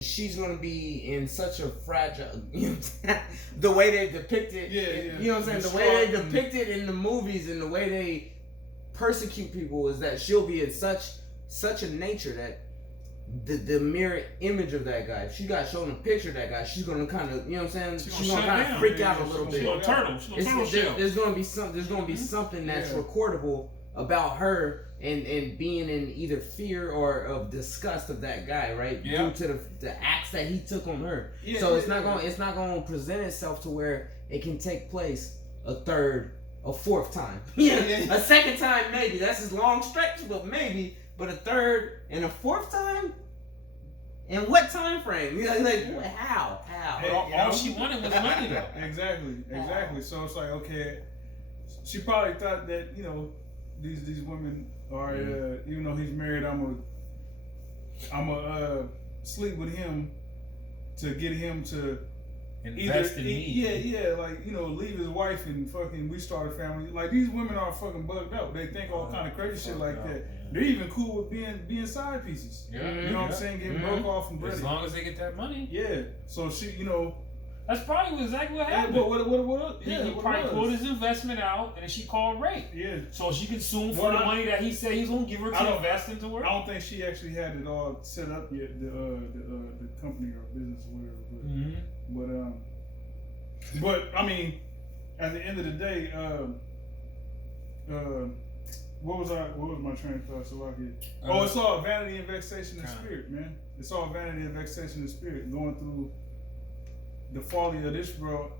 she's gonna be in such a fragile, you know what I'm saying? The way they depict it, you know what I'm saying? The way they depict it in the movies and the way they persecute people is that she'll be in such a nature that the mirror image of that guy, if she got shown a picture of that guy, she's gonna kind of, you know what I'm saying? She's gonna kind of freak out a little bit. She's gonna turtle shell. There's gonna be something that's recordable about her and being in either fear or of disgust of that guy, right? Due to the acts that he took on her. So it's not gonna present itself to where it can take place a third, a fourth time. A second time maybe. That's his long stretch, but maybe. But a third and a fourth time? In what time frame? How? All she wanted was money, though. Exactly. So it's like, okay, she probably thought that, you know, these women are, even though he's married, I'm sleep with him to get him to invest in me. Like, you know, leave his wife and fucking we start a family. Like, these women are fucking bugged up. They think all kind of crazy shit like that. They're even cool with being side pieces. You know what I'm saying? Getting broke off and bread. As long as they get that money. Yeah. So she, you know. That's probably exactly what happened. He probably pulled his investment out and then she called rape. Yeah. So she can sue him for the money that he said he's gonna give her to invest into her. I don't think she actually had it all set up yet, the company or business or whatever. But I mean, at the end of the day, what was my train of thought? So I get it's all vanity and vexation of spirit, man. It's all vanity and vexation of spirit. Going through the folly of this world,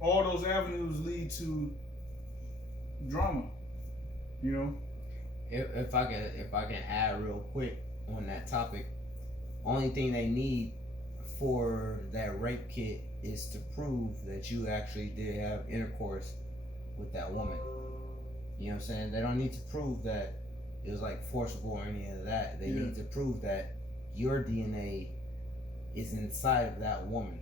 all those avenues lead to drama. You know. If I can add real quick on that topic, only thing they need for that rape kit is to prove that you actually did have intercourse with that woman. You know what I'm saying? They don't need to prove that it was like forcible or any of that. They need to prove that your DNA is inside of that woman.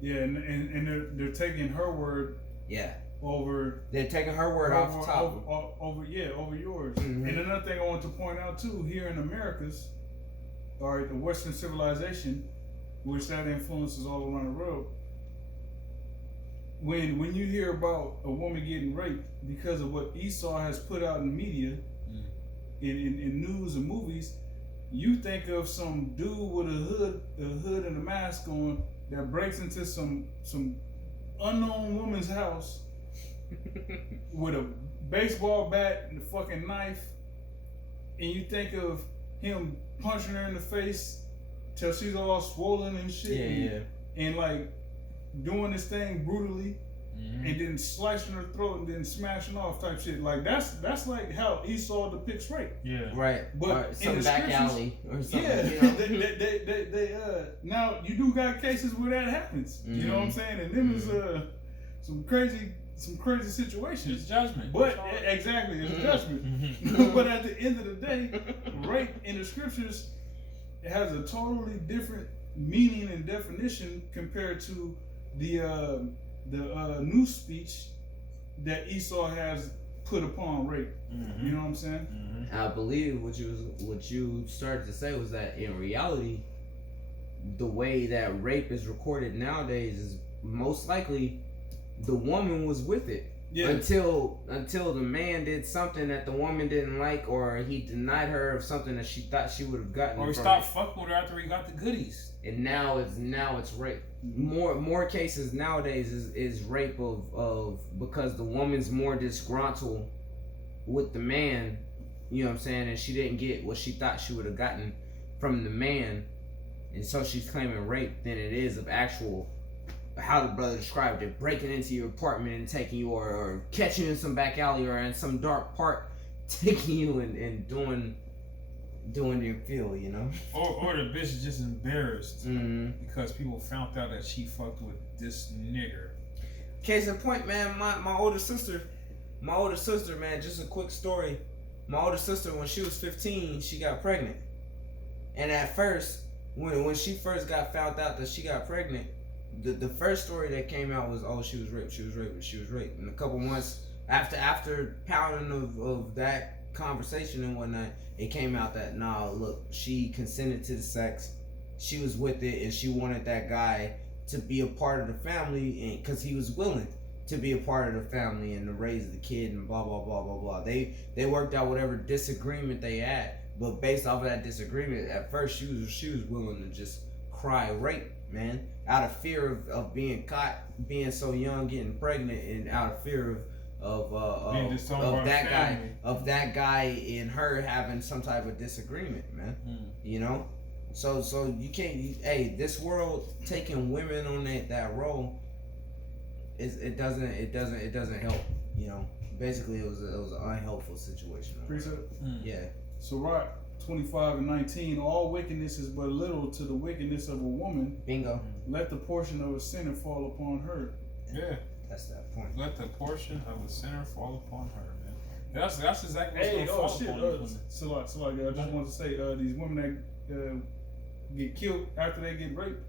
Yeah, and they're taking her word. Yeah. Over. They're taking her word off the top. Over yours. And another thing I want to point out too, here in Americas, or the Western civilization, which that influences all around the world. When you hear about a woman getting raped because of what Esau has put out in the media, in news and movies, you think of some dude with a hood and a mask on that breaks into some unknown woman's house with a baseball bat and a fucking knife, and you think of him punching her in the face till she's all swollen and shit, and like doing this thing brutally, and then slicing her throat and then smashing off type shit. Like that's like how Esau depicts rape. Yeah. Right. But some back alley or something. Yeah. You know? they now you do got cases where that happens. You know what I'm saying? And them is some crazy situations. It's judgment. But exactly, it's judgment. But at the end of the day, rape in the scriptures has a totally different meaning and definition compared to the new speech that Esau has put upon rape. You know what I'm saying? I believe what you started to say was that in reality, the way that rape is recorded nowadays is most likely the woman was with it. Yeah. Until the man did something that the woman didn't like, or he denied her of something that she thought she would have gotten. Or he stopped fucking with her after he got the goodies. And now it's rape. More cases nowadays is rape of because the woman's more disgruntled with the man, you know what I'm saying, and she didn't get what she thought she would have gotten from the man, and so she's claiming rape than it is of actual, how the brother described it, breaking into your apartment and taking you, or catching you in some back alley or in some dark park, taking you and doing your feel, you know. Or the bitch is just embarrassed because people found out that she fucked with this nigger. Case in point, man, my older sister, man, just a quick story. My older sister, when she was 15, she got pregnant. And at first, when she first got found out that she got pregnant, the first story that came out was, oh, she was raped. And a couple months after pounding of that conversation and whatnot, it came out that, nah, look, she consented to the sex. she was with it, and she wanted that guy to be a part of the family, and because he was willing to be a part of the family and to raise the kid and blah blah blah blah blah. They worked out whatever disagreement they had, but based off of that disagreement, at first she was willing to just cry rape, man, out of fear of being caught, being so young, getting pregnant, and out of fear of that guy and her having some type of disagreement, man. You know, so you can't. Hey, this world taking women on that role. It doesn't help. You know, basically it was an unhelpful situation. Precept? Yeah. Sirach 25:19. All wickedness is but little to the wickedness of a woman. Bingo. Let the portion of a sinner fall upon her. Yeah. That's that point. Let the portion of a sinner fall upon her, man. That's exactly what's Hey, gonna oh fall shit. upon you. So like, I just want to say, these women that get killed after they get raped.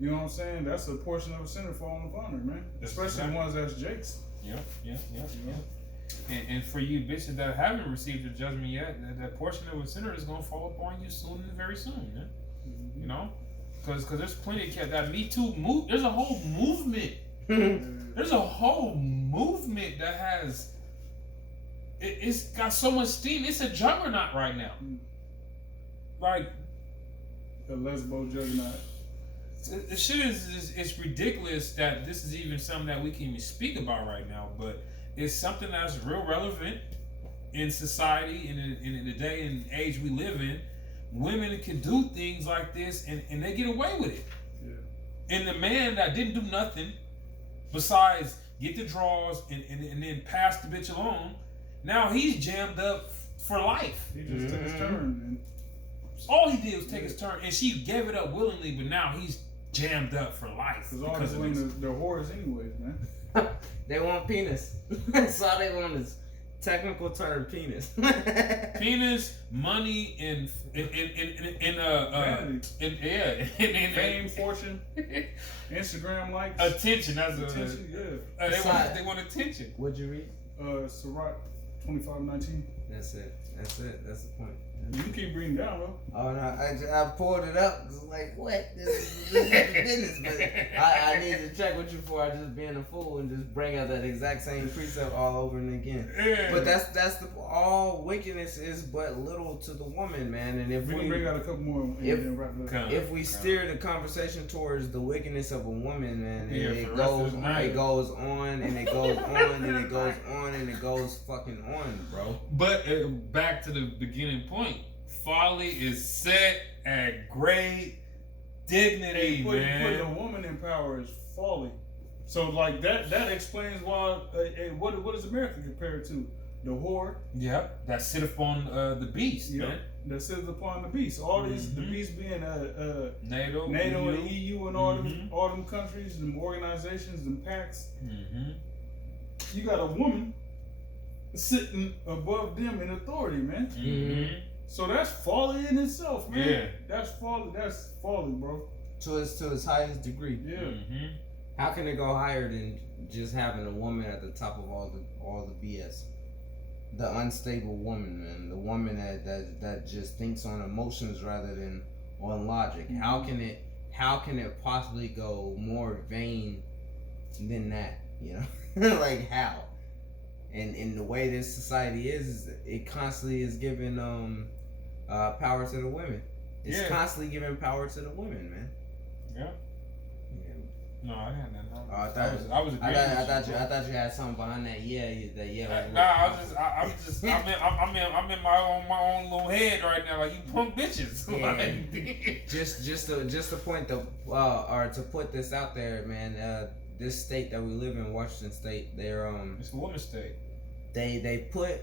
You know what I'm saying? That's a portion of a sinner falling upon her, man. Especially the ones that's Jake's. Yeah. And for you bitches that haven't received your judgment yet, that portion of a sinner is gonna fall upon you soon, very soon, man. You know, because there's plenty of that Me Too move. There's a whole movement. There's a whole movement that has. It's got so much steam. It's a juggernaut right now. Like the lesbo juggernaut. The shit it's ridiculous that this is even something that we can even speak about right now, but it's something that's real relevant in society in the day and age we live in. Women can do things like this and they get away with it. Yeah. And the man that didn't do nothing besides get the draws and then pass the bitch along, now he's jammed up for life. He just took his turn. Man. All he did was take his turn, and she gave it up willingly, but now he's jammed up for life. Because all these women, they're whores anyways, man. They want penis. That's all they want is technical term penis. Penis, money, and fame, fortune, Instagram likes, attention. That's attention. They want attention. What'd you read? Sirach 25:19. That's it. That's the point. You can keep reading down, though. Oh no, I pulled it up. It's like, what? This is the business, but I need to check with you before I just being a fool and just bring out that exact same precept all over and again. Yeah. But that's the all wickedness is but little to the woman, man. And if we can bring out a couple more, if we steer the conversation towards the wickedness of a woman, man, it goes on and it goes on and it goes on and it goes fucking on, bro. But back to the beginning point. Folly is set at great dignity, man. Putting a woman in power is folly. So like that explains why. What does America compare to? The whore. Yep. That sit upon the beast, man. That sits upon the beast. All these the beast being NATO and EU and all them countries, them organizations, them pacts. You got a woman sitting above them in authority, man. So that's folly in itself, man. Yeah. That's folly. That's folly, bro. To its highest degree. Yeah. How can it go higher than just having a woman at the top of all the BS? The unstable woman, man. The woman that just thinks on emotions rather than on logic. How can it possibly go more vain than that? You know, like how? And the way this society is it constantly is giving power to the women. It's constantly giving power to the women, man. Yeah. No, I had that. Oh, I thought you had something behind that. I'm in my own little head right now, like you punk bitches. Yeah. just to point or to put this out there, man. This state that we live in, Washington State, they're it's a woman's state. They put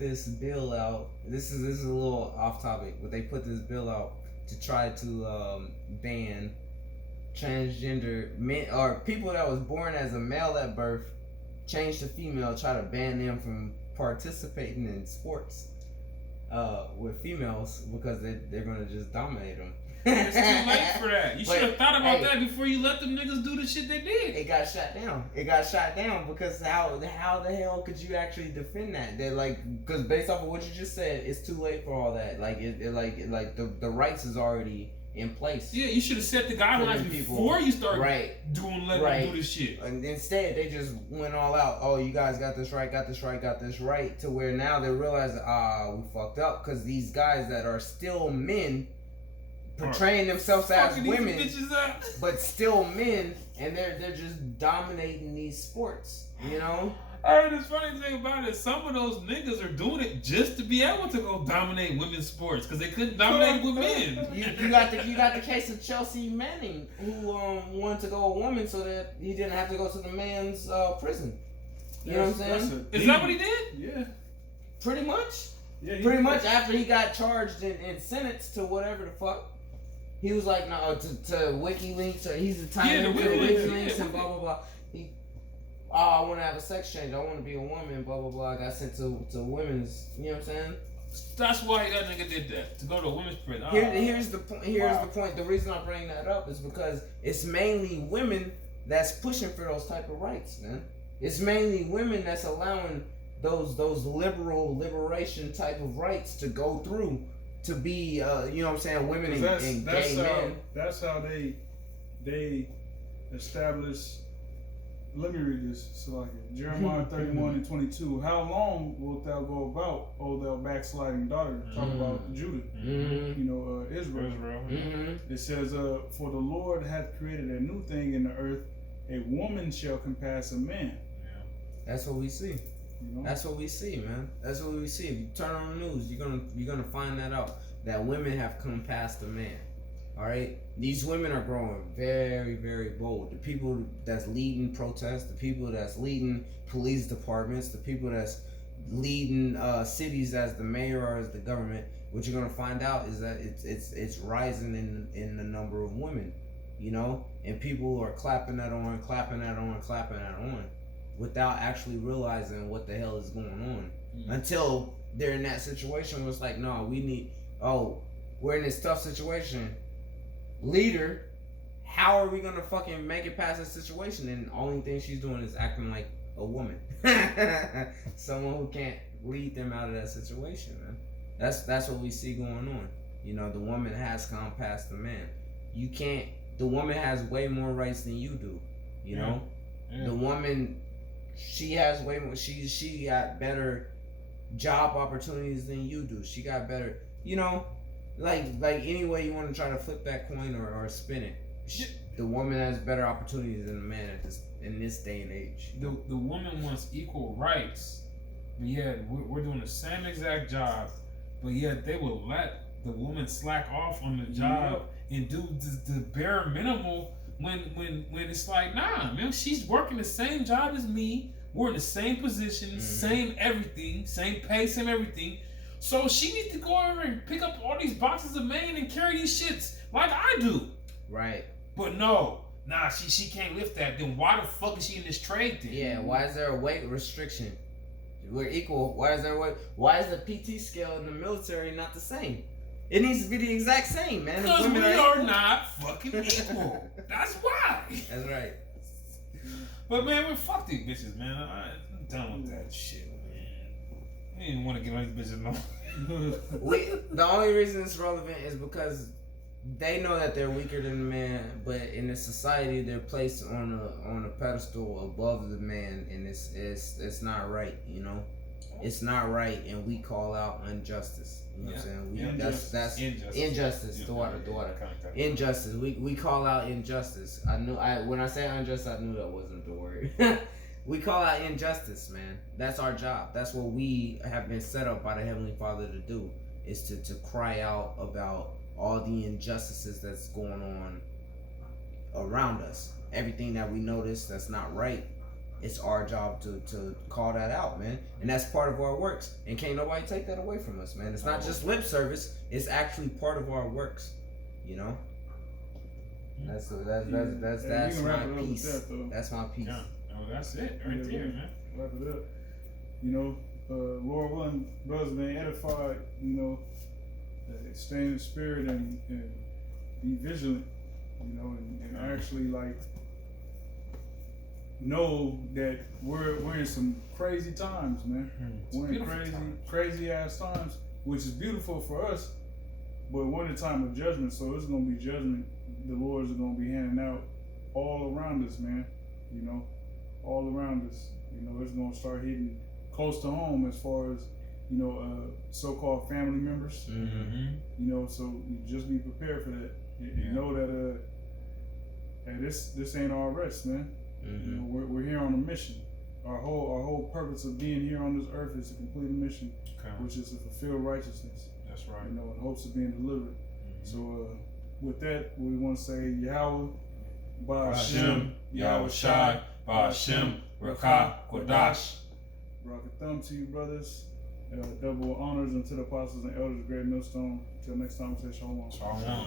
this bill out. This is a little off topic, but they put this bill out to try to ban transgender men or people that was born as a male at birth, change to female, try to ban them from participating in sports with females because they're gonna just dominate them. It's too late for that. You should have thought about that before you let them niggas do the shit they did. It got shot down because how the hell could you actually defend that? They're like, because based off of what you just said, it's too late for all that. Like the rights is already in place. Yeah, you should have set the guidelines before you start letting them do this shit. And instead, they just went all out. Oh, you guys got this right, got this right, got this right. To where now they realize, we fucked up, because these guys that are still men, portraying themselves as women, but still men, and they're just dominating these sports. You know. Hey, the funny thing about it, some of those niggas are doing it just to be able to go dominate women's sports because they couldn't dominate with men. You got the case of Chelsea Manning, who wanted to go a woman so that he didn't have to go to the man's prison. You know what I'm saying? Is that what he did? Yeah. Pretty much. Yeah. Pretty much after he got charged and sentenced to whatever the fuck. He was like, no, to WikiLeaks, or he's a tyrant to WikiLeaks and blah blah blah. I want to have a sex change. I want to be a woman. Blah blah blah. I got sent to women's. You know what I'm saying? That's why that nigga did that, to go to a women's prison. Here's the point. The point. The reason I bring that up is because it's mainly women that's pushing for those type of rights, man. It's mainly women that's allowing those liberation type of rights to go through to be, you know what I'm saying, women and gay men. That's how they establish. Let me read this. So Jeremiah 31:22. How long wilt thou go about, O thou backsliding daughter? Talk about Judah. You know, Israel. It says, for the Lord hath created a new thing in the earth. A woman shall compass a man. Yeah. That's what we see. You know? That's what we see, man. That's what we see. If you turn on the news, you're gonna find that out. That women have compassed a man. All right, these women are growing very, very bold. The people that's leading protests, the people that's leading police departments, the people that's leading cities as the mayor or as the government. What you're gonna find out is that it's rising in the number of women, you know, and people are clapping that on, without actually realizing what the hell is going on until they're in that situation where it's like, no, we're in this tough situation. Leader, how are we gonna fucking make it past this situation? And the only thing she's doing is acting like a woman. Someone who can't lead them out of that situation, man. That's what we see going on. You know, the woman has compassed the man. The woman has way more rights than you do. You know? The woman, she has way more, she got better job opportunities than you do. She got better, you know, like any way you want to try to flip that coin or spin it. The woman has better opportunities than the man in this day and age. The woman wants equal rights, but yet we're doing the same exact job, but yet they will let the woman slack off on the job and do the bare minimal when it's like, nah, man, she's working the same job as me. We're in the same position, same everything, same pay, same everything. So she needs to go over and pick up all these boxes of main and carry these shits like I do. Right. But no, she can't lift that. Then why the fuck is she in this trade then? Yeah, why is there a weight restriction? We're equal. Why is there weight? Why is the PT scale in the military not the same? It needs to be the exact same, man. Because we are not fucking equal. That's why. That's right. But man, fuck these bitches, man. I'm done with that shit, man. I didn't want to get on these bitches no. The only reason it's relevant is because they know that they're weaker than the man, but in the society they're placed on a pedestal above the man, and it's not right, you know. It's not right, and we call out injustice. You know what I'm saying? That's injustice. The water. Injustice. We call out injustice. When I say unjust, I knew that wasn't the word. We call out injustice, man. That's our job. That's what we have been set up by the Heavenly Father to do, is to cry out about all the injustices that's going on around us. Everything that we notice that's not right, it's our job to call that out, man. And that's part of our works. And can't nobody take that away from us, man. It's not just lip service, it's actually part of our works. You know? That's my piece. That's my piece. Yeah. Oh, that's it right there, man. Wrap it up. You know, Lord willing, brothers being edified, you know, stay in the spirit and be vigilant, you know, and actually like know that we're in some crazy times, man. We're in crazy ass times, which is beautiful for us, But we're in a time of judgment, so it's gonna be judgment. The Lords are gonna be handing out all around us, man. You know, all around us. You know, it's gonna start hitting close to home as far as, you know, so-called family members. Mm-hmm. You know, so you just be prepared for that. You know that hey, this ain't our rest, man. Mm-hmm. You know, we're here on a mission. Our whole purpose of being here on this earth is to complete a mission, which is to fulfill righteousness. That's right. You know, in hopes of being delivered. So with that, we want to say Yahweh, Ba'ashem, Yahweh Shai, Ba'ashem, Rakah, Kodash. Rock a thumb to you, brothers. Double honors unto the apostles and elders, great millstone. Until next time, say shalom. Shalom.